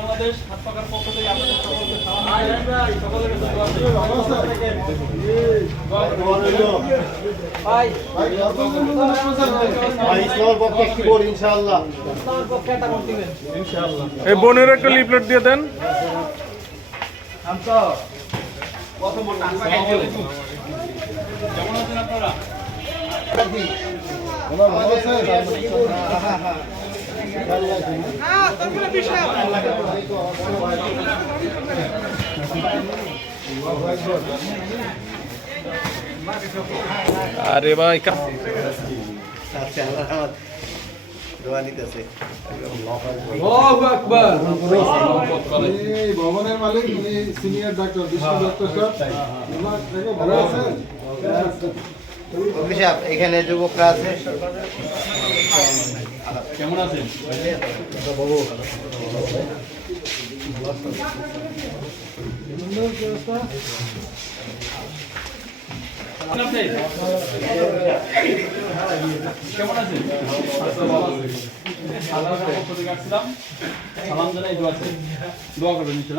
বাংলাদেশ হাত পাকার পক্ষ থেকে আপনাদের সকলকে। সকলের এই বোনের একটা লিফলেট দিয়ে দেন। কেমন আছেন আপনারা? আরে ভাই ভবনের মালিক উনি সিনিয়র ডাক্তার বিষ্ণু ভালো আছেন? ওকে এখানে যুবকরা আছে। কেমন আছেন? সালাম জানাই দোয়া করবেন নিশ্চয়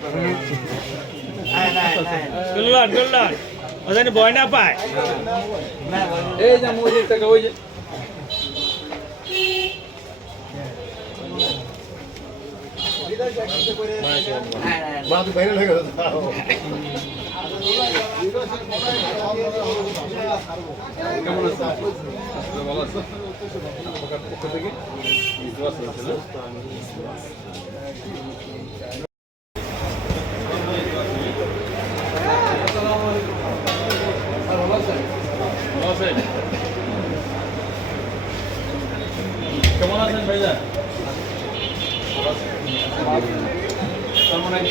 গোল্লার গোল্লার ওখানে ভয় না যে মসজিদ ভালো থেকে দোয়া চলছে না ভালো আছেন? কেমন আছেন ভাইজান তার মানে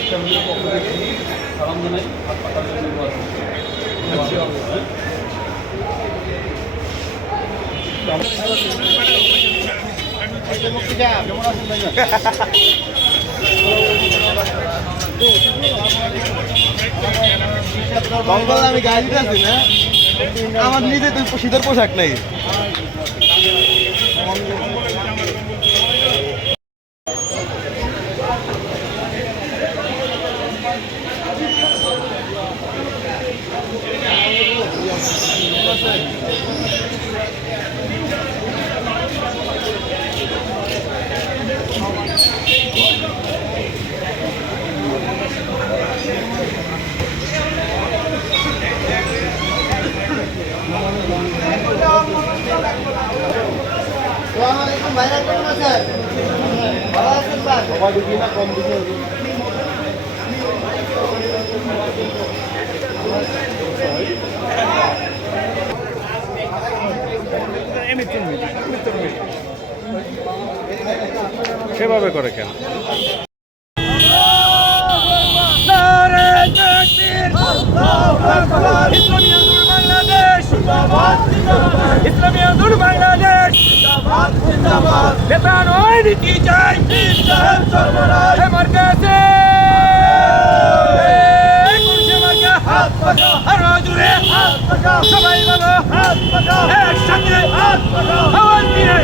ফ্যামিলির পক্ষ থেকে। সালাম জানাই হাত পাতার জন্য দোয়া চাই। হ্যাঁ? কেমন আছেন ভাইজান বঙ্গল আমি গাড়ি দিতেছি না। আমার নিজে তো শীতের পোশাক নেই। ভাইরা কেমন আছেন ভালো আছেন ভাই সবাই না কম সেভাবে করে কেন? ইসলামী আন্দোলন বাংলাদেশ নেতা নয় নীতি চাই আমার কাছে আরও জুড়ে সবাই বলো একসাথে আওয়াজ দিয়ে